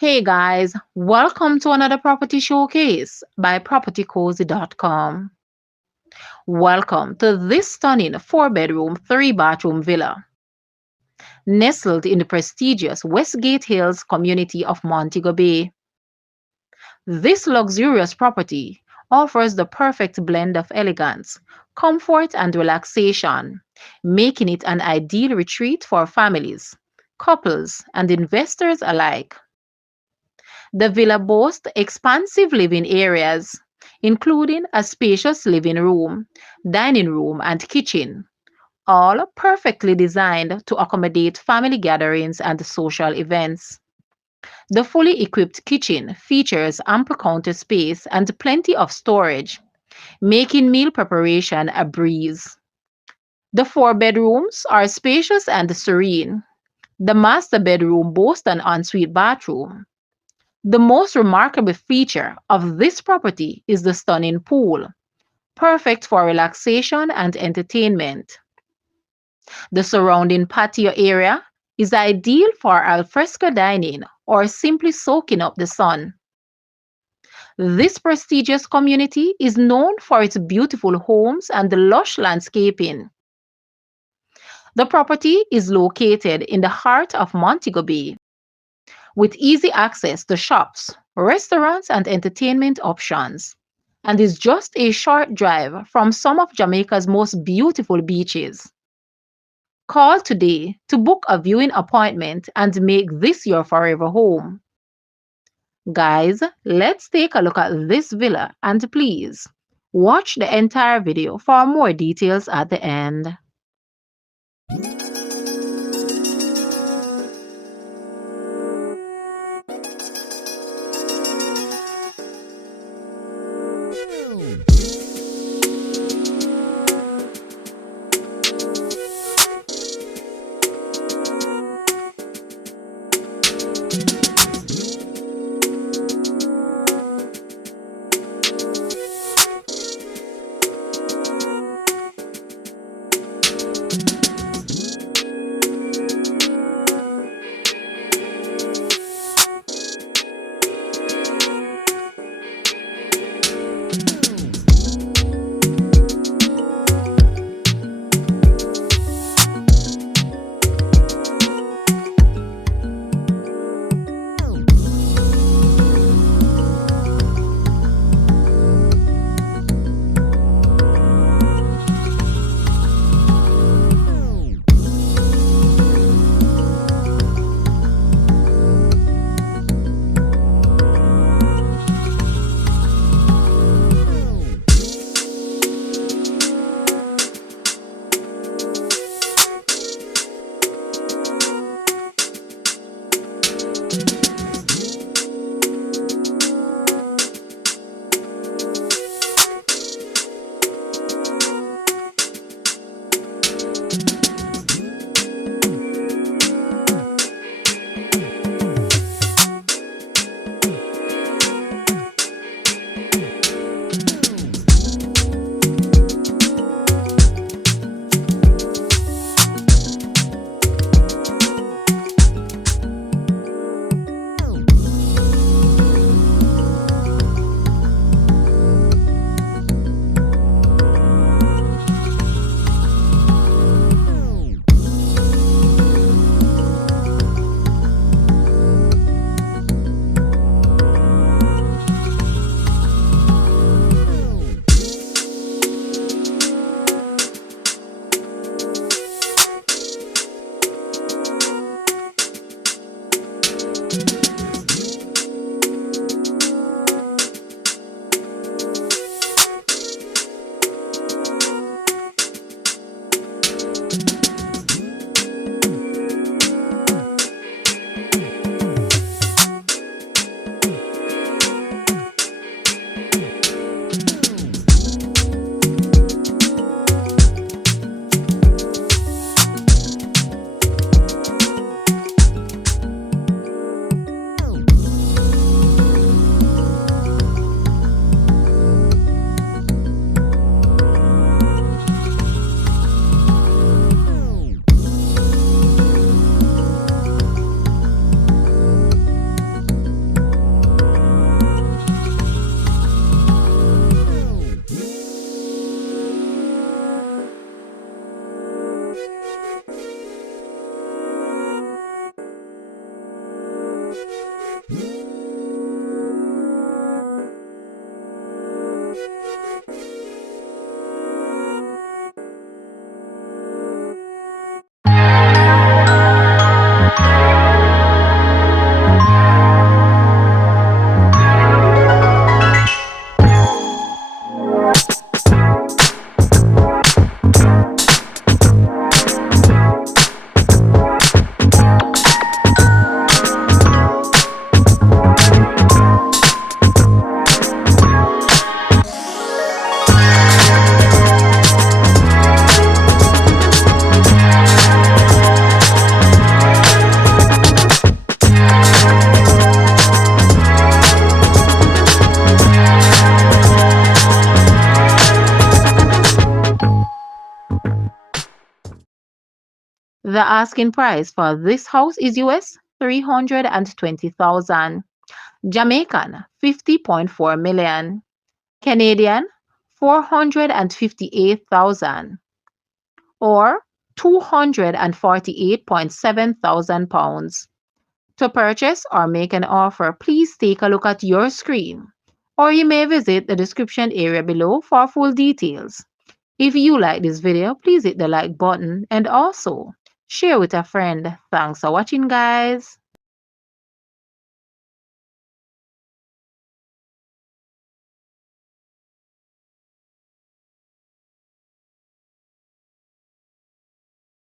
Hey guys, welcome to another property showcase by propertycozy.com. Welcome to this stunning 4 bedroom, 3 bathroom villa, nestled in the prestigious Westgate Hills community of Montego Bay. This luxurious property offers the perfect blend of elegance, comfort, and relaxation, making it an ideal retreat for families, couples, and investors alike. The villa boasts expansive living areas, including a spacious living room, dining room, and kitchen, all perfectly designed to accommodate family gatherings and social events. The fully equipped kitchen features ample counter space and plenty of storage, making meal preparation a breeze. The 4 bedrooms are spacious and serene. The master bedroom boasts an ensuite bathroom. The most remarkable feature of this property is the stunning pool, perfect for relaxation and entertainment. The surrounding patio area is ideal for al fresco dining or simply soaking up the sun. This prestigious community is known for its beautiful homes and lush landscaping. The property is located in the heart of Montego Bay, with easy access to shops, restaurants, and entertainment options, and is just a short drive from some of Jamaica's most beautiful beaches. Call today to book a viewing appointment and make this your forever home. Guys, let's take a look at this villa and please watch the entire video for more details at the end. The asking price for this house is US 320,000, Jamaican 50.4 million, Canadian 458,000, or 248.7 thousand pounds. To purchase or make an offer, please take a look at your screen, or you may visit the description area below for full details. If you like this video, please hit the like button and also share with a friend. Thanks for watching, guys.